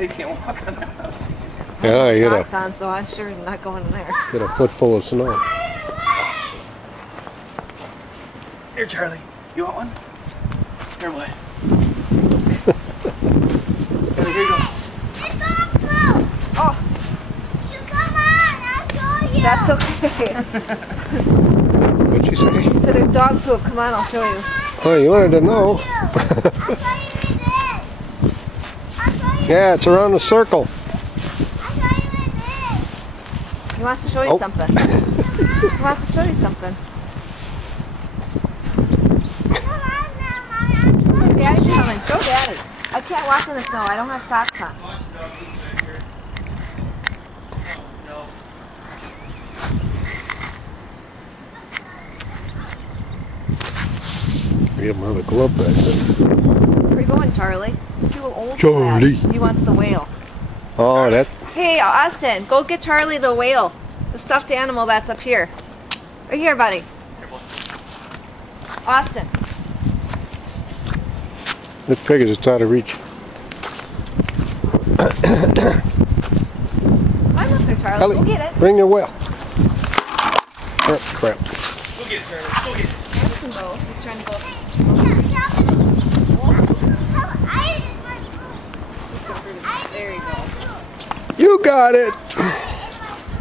They can't walk on the house. Yeah, I you have get socks on, so I'm sure not going in there. get a foot full of snow. Here, Charlie. You want one? Here, what? Here you go. Oh, You come on, I'll show you. that's okay. What'd she say? So there's dog poop. Come on, I'll show you. Oh, you wanted to know. I'll show you with this. I'll show you. Yeah, it's around the circle. I'll show you with this. He wants to show you Oh. something. He wants to show you something. Come on now, Mommy. I'll show you. Daddy's coming. Show Daddy. I can't walk in the snow. I don't have socks on. We have another glove back there. Where are you going, Charlie? You're too old for Charlie. that. He wants the whale. Oh, that. Hey, Austin, go get Charlie the whale. The stuffed animal that's up here. Right here, buddy. Austin. It figures it's out of reach. I'm up there, Charlie. Ellie, Go get it. bring the whale. Oh, crap. Go get it, Charlie. Go get it. Austin, go. He's trying to go. There you go. You got it.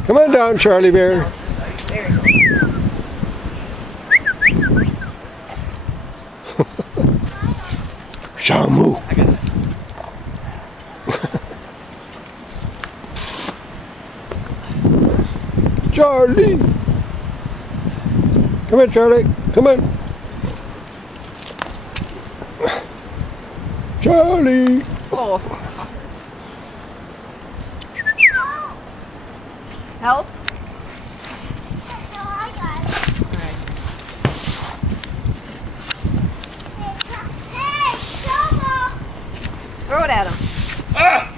Come on down, Charlie Bear. There you go. Shamu. I got it. Charlie. Come on, Charlie. Come on. Charlie. Oh. Help? Throw it at him. Ah!